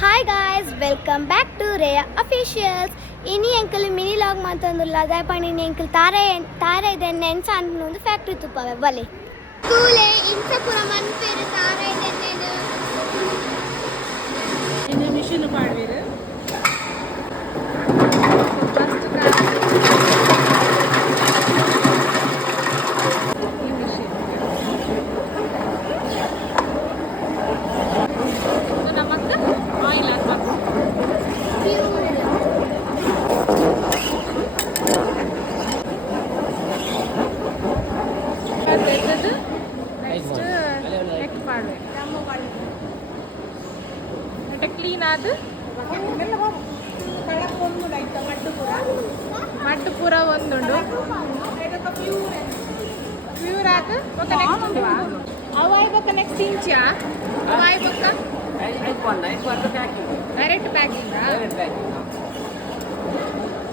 Hi guys, welcome back to Reya officials. ಇನಿ ಎಂಕಲ್ mini log ಮಾತಂದುಲ್ಲ ಅದೇ ಪಣಿನಿ ಎಂಕಲ್ ತಾರೆ ಇದೆ ನೆನ್ಸ ಅಂತ ಒಂದು ಫ್ಯಾಕ್ಟ್ರಿ ತುಪ್ಪವೆ ಬಲೆ ತೂಲೆ ಇಂಚಪುರ ಮನ್ಪೇರು ತಾರೆ ಇದೆ ಇನ್ನು ಮಿಷಿನ್ ಪಾಡ್ವೀರು ಕ್ಲೀನ್ ಆದ ಮಟ್ಟು ಪೂರ ಒಂದುಂಡು ಪ್ಯೂರ್ ಆದ ಬೊಕ್ಕ ನೆಕ್ಸ್ಟ್ ಉಂಡುವಾ ಅವಾಯ್ ಬೊಕ್ಕ ನೆಕ್ಸ್ಟ್ ಇಂಚಾ ಅವಾಯ್ ಬೊಕ್ಕ ಡೈರೆಕ್ಟ್ ಪ್ಯಾಕಿಂಗ್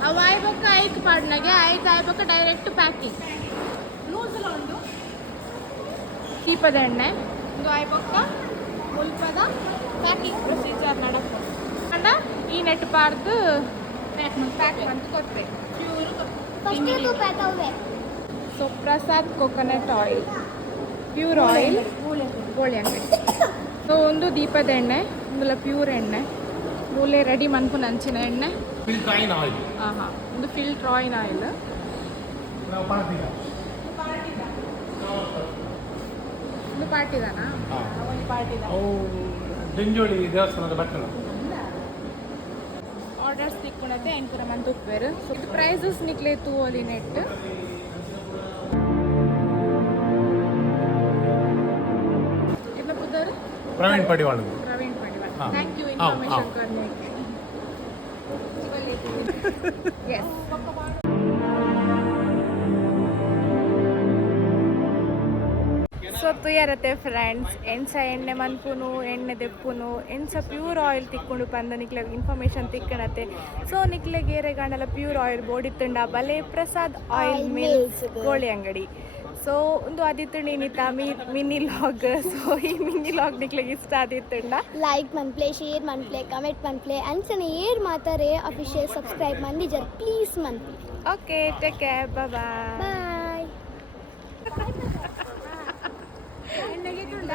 ಅವಾಯ್ ಬೊಕ್ಕ ಐಕ್ ಪಾಡ್ನಗೆ ಐಕ್ ಆಯ್ ಬೊಕ್ಕ ಡೈರೆಕ್ಟ್ ಪ್ಯಾಕಿಂಗ್ ಲೂಸಲ ಉಂಡು ದೀಪದ ಎಣ್ಣೆ ಒಂದು ಆಯ್ ಬೊಕ್ಕ ಮುಲ್ಪದ ಪ್ಯಾಕಿಂಗ್ ಪ್ರೊಸೀಜರ್ ನಡಕ್ಕೆ ಅಂಡ ಈ ನೆಟ್ ಪಾರ್ದು ಪ್ಯಾಕ್ ಅಂತ ಕೊಟ್ಟರೆ so Prasad coconut oil pure oil ಗೋಳಿ ಅಂಗಡಿ ಸೊ ಒಂದು ದೀಪದ ಎಣ್ಣೆ ಒಂದು ಪ್ಯೂರ್ ಎಣ್ಣೆ ಮೂಲೆ ರೆಡಿ ಮನ್ಪು ನಂಚಿನ ಎಣ್ಣೆ ಹಾಂ ಒಂದು ಫಿಲ್ಟರ್ ಆಯಿಲ್ ಆಯಿಲ್ ಒಂದು ಪಾರ್ಟಿದಾನಾ ಒಂದು ಪಾರ್ಟಿದ ದಿಂಜೋಳಿ ದೇವಸ್ಥಾನದ ಬಟ್ಟಣ ಆರ್ಡರ್ಸ್ ತಿಕ್ಕೊಳತ್ತೆ ಎಂಕುರ ಮಂತ್ ಉಪ್ಪೇರು ಸೊ ಇದು ಪ್ರೈಸಸ್ ನಿಕ್ಲೆ ತೂವಲಿ ನೆಟ್ ಎಲ್ಲ ಪುದರ್ ಪ್ರವೀಣ್ ಪಡಿವಾಳ ಥ್ಯಾಂಕ್ ಯು ಇನ್ಫಾರ್ಮೇಶನ್ ಕೊಡ್ಲಿಕ್ಕೆ ಎಸ್ ಸೊ ತುಯರತ್ತೆ ಫ್ರೆಂಡ್ಸ್ ಎಂಚ ಎಣ್ಣೆ ಮನ್ಪುನು ಎಣ್ಣೆ ದೆಪ್ಪುನು ಎಂಚ ಪ್ಯೂರ್ ಆಯಿಲ್ ತಿಕ್ಕೊಂಡು ಬಂದ ನಿಕ್ಲೆ ಇನ್ಫಾರ್ಮೇಶನ್ ತಿಕ್ಕಣತ್ತೆ ಸೊ ನಿಕ್ಲೆ ಗೇರೆಗಾಂಡಲ ಪ್ಯೂರ್ ಆಯಿಲ್ ಬೋಡಿತ್ತುಂಡ ಬಲೆ ಪ್ರಸಾದ್ ಆಯಿಲ್ ಮಿಲ್ಸ್ ಗೋಳಿ ಅಂಗಡಿ ಸೊ ಒಂದು ಆದಿತ್ತುಂಡು ಇನ್ನಿತ ಮಿನಿ ಲಾಗ್ ಸೊ ಈ ಮಿನಿ ಲಾಗ್ ನಿಕ್ಲೆಗೆ ಇಷ್ಟ ಆದಿತ್ತುಂಡ ಲೈಕ್ ಮನ್ಪ್ಲೆ ಶೇರ್ ಮನ್ಪ್ಲೆ ಕಮೆಂಟ್ ಮನ್ಪ್ಲೆ ಅಂಚನೆ ಏರ್ ಮಾತಾರೆ ಅಫಿಷಿಯಲ್ ಸಬ್ಸ್ಕ್ರೈಬ್ ಮಂದಿಜರ್ ಪ್ಲೀಸ್ ಮನ್ಪ್ಲೆ okay take care bye bye ಎಣ್ಣೆಗೆ ತುಂಡ